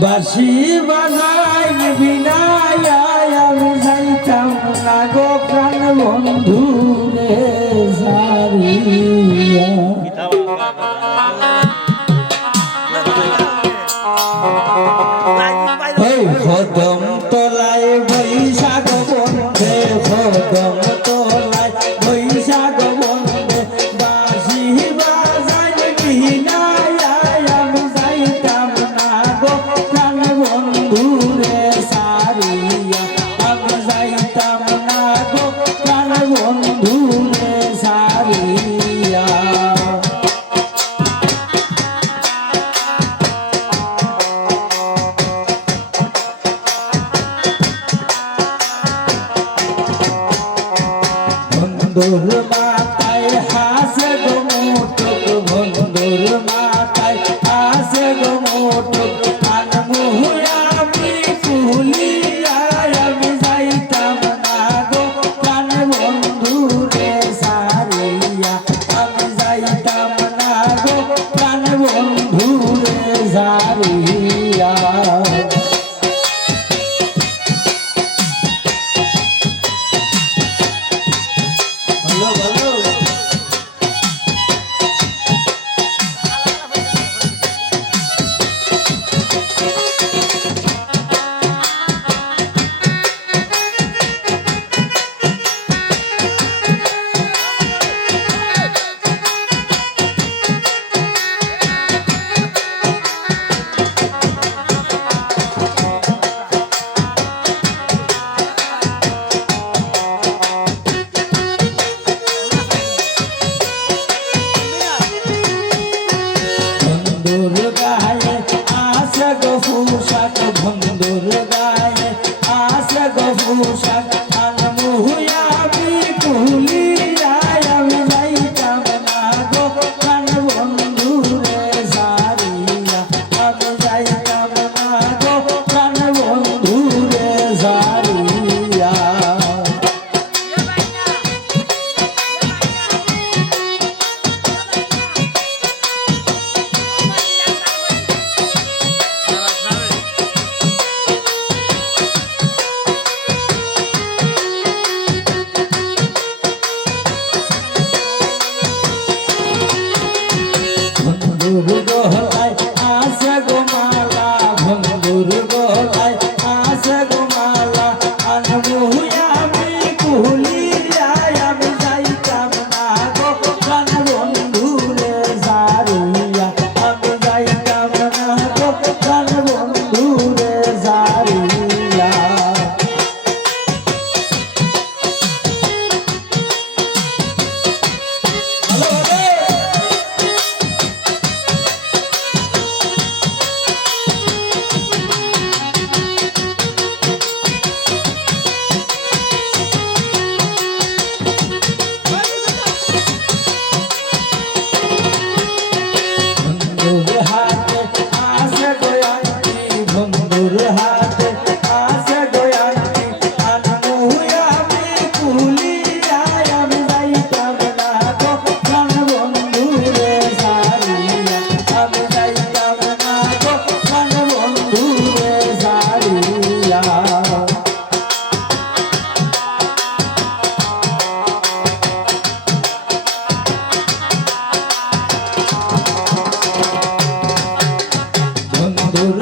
বাঁশি বাজাই বিনায় আমি যাইতাম না গো প্রাণ বন্ধু রে সারিয়া কদম তলায় বৈশাখ বন্ধে কদম তলায় বৈশাখ বন্ধে বাঁশি বাজাই বিনায় আমি যাইতাম না গো প্রাণ বন্ধু রে সারিয়া আমি যাইতাম না গো প্রাণ বন্ধু রে সারিয়া বন্ধুর মাথায় হাসে গো মুটুক বন্ধুর মাথায় হাসে গো মুটুক কান মুহুয়া আমি ফুলিয়া আমি যাইতাম না গো কান বন্ধু রে সারিয়া আমি যাইতাম না গো কান বন্ধু রে সারিয়া বন্ধুর গায়ে আসে গো পোশাক বন্ধুর গায়ে আসে গো পোশাক আনমুহুয়া আমি কুলিয়া আমি যাইতাম না গো প্রাণ বন্ধু রে সারিয়া আমি যাইতাম না গো প্রাণ বন্ধু রে সারিয়া বন্ধুর গলায় আসে গো মালা বন্ধুর গলায় আসে গো মালা আনমুহুয়া আমি কুলিয়া আমি যাইতাম না গো প্রাণ বন্ধু রে সারিয়া আমি যাইতাম না গো প্রাণ বন্ধু রে সারিয়া বন্ধুর হাতে আসে গোয়ান্তি বন্ধুর হাতে আসে গোয়ান্তি আনমুহুয়া আমি কুলিয়া আমি যাইতাম না গো প্রাণ বন্ধু রে সারিয়া আমি যাইতাম না গো প্রাণ বন্ধু রে সারিয়া বন্ধুর